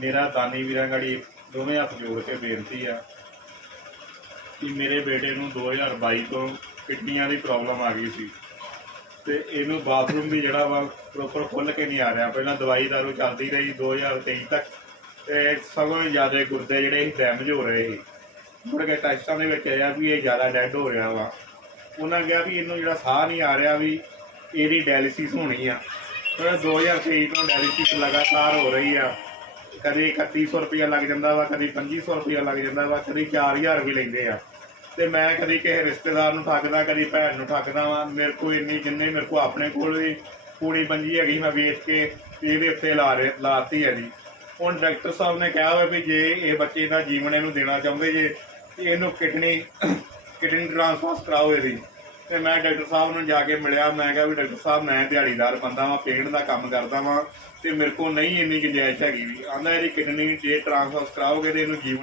ਮੇਰਾ ਦਾਨੀ ਵੀਰਾਂ ਗਾੜੀ ਦੋਵੇਂ ਹੱਥ ਜੋੜ ਕੇ ਬੇਨਤੀ ਆ ਕਿ ਮੇਰੇ ਬੇਟੇ ਨੂੰ 2022 ਤੋਂ ਕਿਡਨੀਆਂ ਦੀ ਪ੍ਰੋਬਲਮ ਆ ਗਈ ਸੀ ਤੇ ਇਹਨੂੰ ਬਾਥਰੂਮ ਵੀ ਜਿਹੜਾ ਵਾ ਪ੍ਰੋਪਰ ਖੁੱਲ ਕੇ ਨਹੀਂ ਆ ਰਿਹਾ। ਪਹਿਲਾਂ ਦਵਾਈ ਦਾਰੂ ਚੱਲਦੀ ਰਹੀ 2023 ਤੱਕ ਤੇ ਸਗੋਂ ਜ਼ਿਆਦਾ ਗੁਰਦੇ ਜਿਹੜੇ ਡੈਮੇਜ ਹੋ ਰਹੇ ਸੀ। ਮੁੜ ਕੇ ਟੈਸਟਾਂ ਦੇ ਵਿੱਚ ਆਇਆ ਵੀ ਇਹ ਜ਼ਿਆਦਾ ਡੈਡ ਹੋ ਰਿਹਾ ਵਾ। ਉਹਨਾਂ ਕਿਹਾ ਵੀ ਇਹਨੂੰ ਜਿਹੜਾ ਸਾਹ ਨਹੀਂ ਆ ਰਿਹਾ ਵੀ ਇਹਦੀ ਡਾਇਲਿਸਿਸ ਹੋਣੀ ਆ। ਫਿਰ 2023 ਤੋਂ ਡਾਇਲਿਸਿਸ ਲਗਾਤਾਰ ਹੋ ਰਹੀ ਆ। ਕਦੇ 3100 ਰੁਪਇਆ ਲੱਗ ਜਾਂਦਾ ਵਾ, ਕਦੇ 2500 ਰੁਪਇਆ ਲੱਗ ਜਾਂਦਾ ਵਾ, ਕਦੇ 4000 ਵੀ ਲੈਂਦੇ ਆ। ਤੇ ਮੈਂ ਕਦੀ ਕਿਸੇ ਰਿਸ਼ਤੇਦਾਰ ਨੂੰ ਠੱਗਦਾ, ਕਦੀ ਭੈਣ ਨੂੰ ਠੱਗਦਾ ਵਾਂ। ਮੇਰੇ ਕੋਲ ਇੰਨੀ ਜਿੰਨੇ ਮੇਰੇ ਕੋਲ ਆਪਣੇ ਕੋਲ ਵੀ ਪੂਰੀ ਬੰਜੀ ਹੈਗੀ ਮੈਂ ਵੇਚ ਕੇ ਇਹਦੇ ਉੱਤੇ ਲਾ ਰਹੇ ਲਾਤੀ ਹੈ ਜੀ। ਹੁਣ ਡਾਕਟਰ ਸਾਹਿਬ ਨੇ ਕਿਹਾ ਹੋਇਆ ਵੀ ਜੇ ਇਹ ਬੱਚੇ ਦਾ ਜੀਵਨ ਇਹਨੂੰ ਦੇਣਾ ਚਾਹੁੰਦੇ ਜੇ ਇਹਨੂੰ ਕਿਡਨੀ ਕਿਡਨੀ ਟ੍ਰਾਂਸਫਰ ਕਰਾਓ ਇਹਦੀ। ਤੇ ਮੈਂ ਡਾਕਟਰ ਸਾਹਿਬ ਨੂੰ ਜਾ ਕੇ ਮਿਲਿਆ, ਮੈਂ ਕਿਹਾ ਵੀ ਡਾਕਟਰ ਸਾਹਿਬ ਮੈਂ ਦਿਹਾੜੀਦਾਰ ਬੰਦਾ ਵਾਂ, ਪੇਂਟ ਦਾ ਕੰਮ ਕਰਦਾ ਵਾਂ ਤੇ ਮੇਰੇ ਕੋਲ ਨਹੀਂ ਇੰਨੀ ਗੁੰਜਾਇਸ਼ ਹੈਗੀ ਵੀ। ਆਂਦਾ ਇਹਦੀ ਕਿਡਨੀ ਜੇ ਟ੍ਰਾਂਸਫਰ ਕਰਾਓਗੇ ਤੇ ਇਹਨੂੰ ਜੀਵਨ